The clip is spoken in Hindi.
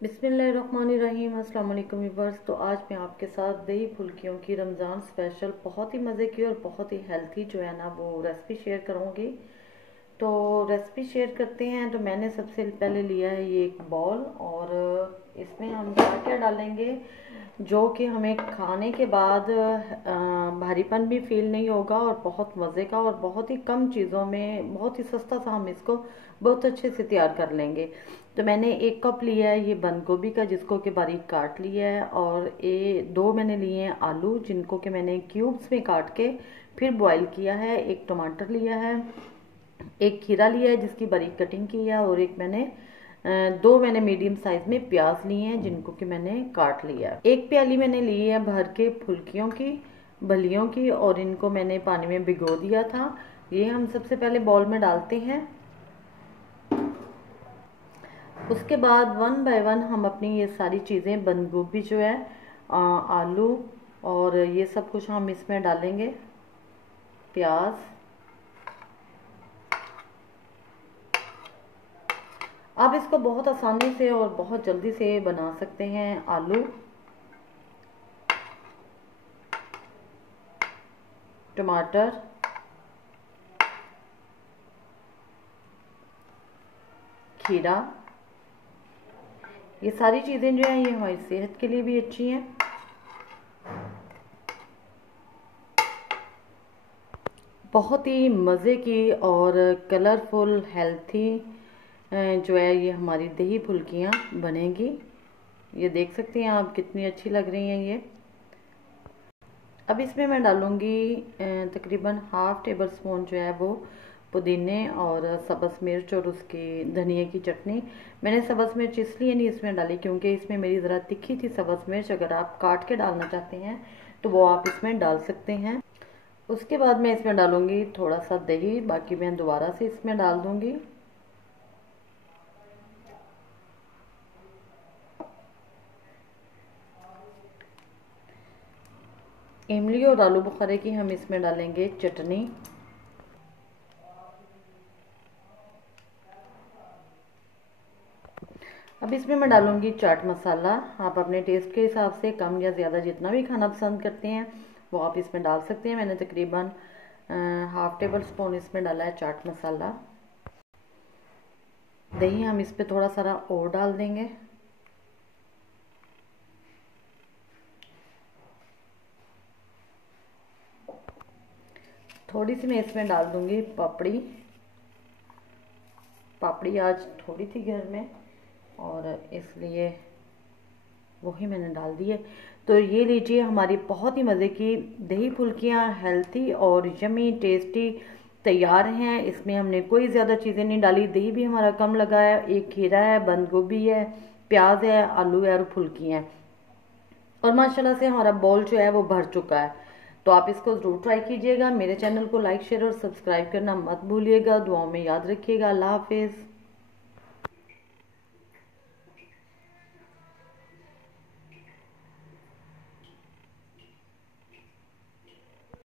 बिस्मिल्लाहिर्रहमानिर्रहीम। अस्सलाम वालेकुम व्यूअर्स। तो आज मैं आपके साथ दही फुल्कियों की रमज़ान स्पेशल बहुत ही मज़े की और बहुत ही हेल्थी जो है ना वो रेसिपी शेयर करूँगी। तो रेसिपी शेयर करते हैं। तो मैंने सबसे पहले लिया है ये एक बॉल और इसमें हम क्या क्या डालेंगे जो कि हमें खाने के बाद भारीपन भी फील नहीं होगा और बहुत मज़े का और बहुत ही कम चीज़ों में बहुत ही सस्ता सा हम इसको बहुत अच्छे से तैयार कर लेंगे। तो मैंने 1 कप लिया है ये बंद गोभी का जिसको कि बारीक काट लिया है, और ये 2 मैंने लिए हैं आलू जिनको कि मैंने क्यूब्स में काट के फिर बॉईल किया है। 1 टमाटर लिया है, 1 खीरा लिया है जिसकी बारीक कटिंग की है, और एक मैंने 2 मैंने मीडियम साइज में प्याज लिए हैं जिनको कि मैंने काट लिया है। 1 प्याली मैंने ली है भर के फुल्कियों की बलियों की, और इनको मैंने पानी में भिगो दिया था। ये हम सबसे पहले बाउल में डालते हैं। उसके बाद 1 बाय 1 हम अपनी ये सारी चीज़ें बंद गोभी जो है आलू और ये सब कुछ हम इसमें डालेंगे, प्याज। आप इसको बहुत आसानी से और बहुत जल्दी से बना सकते हैं। आलू, टमाटर, खीरा, ये सारी चीज़ें जो हैं ये हमारी सेहत के लिए भी अच्छी हैं। बहुत ही मज़े की और कलरफुल हेल्थी जो है ये हमारी दही फुल्कियाँ बनेंगी। ये देख सकते हैं आप कितनी अच्छी लग रही हैं ये। अब इसमें मैं डालूँगी तकरीबन ½ टेबल स्पून जो है वो पुदीने और सब्ज़ मिर्च और उसकी धनिए की चटनी। मैंने सब्ज़ मिर्च इसलिए नहीं इसमें डाली क्योंकि इसमें मेरी ज़रा तिखी थी सब्ज़ मिर्च। अगर आप काट के डालना चाहते हैं तो वो आप इसमें डाल सकते हैं। उसके बाद मैं इसमें डालूँगी थोड़ा सा दही, बाकी मैं दोबारा से इसमें डाल दूँगी। इमली और आलू बुखारे की हम इसमें डालेंगे चटनी। अब इसमें मैं डालूंगी चाट मसाला। आप अपने टेस्ट के हिसाब से कम या ज़्यादा जितना भी खाना पसंद करते हैं वो आप इसमें डाल सकते हैं। मैंने तकरीबन ½ टेबल स्पून इसमें डाला है चाट मसाला। दही हम इस पर थोड़ा सारा और डाल देंगे। थोड़ी सी मैं इसमें डाल दूंगी पापड़ी। पापड़ी आज थोड़ी थी घर में और इसलिए वही मैंने डाल दी है। तो ये लीजिए हमारी बहुत ही मज़े की दही फुल्कियाँ हेल्थी और यमी टेस्टी तैयार हैं। इसमें हमने कोई ज़्यादा चीज़ें नहीं डाली, दही भी हमारा कम लगा है। 1 खीरा है, बंद गोभी है, प्याज है, आलू है और फुल्की हैं, और माशाल्लाह से हमारा बॉल जो है वो भर चुका है। तो आप इसको ज़रूर ट्राई कीजिएगा। मेरे चैनल को लाइक शेयर और सब्सक्राइब करना मत भूलिएगा। दुआओं में याद रखिएगा। अल्लाह हाफिज़।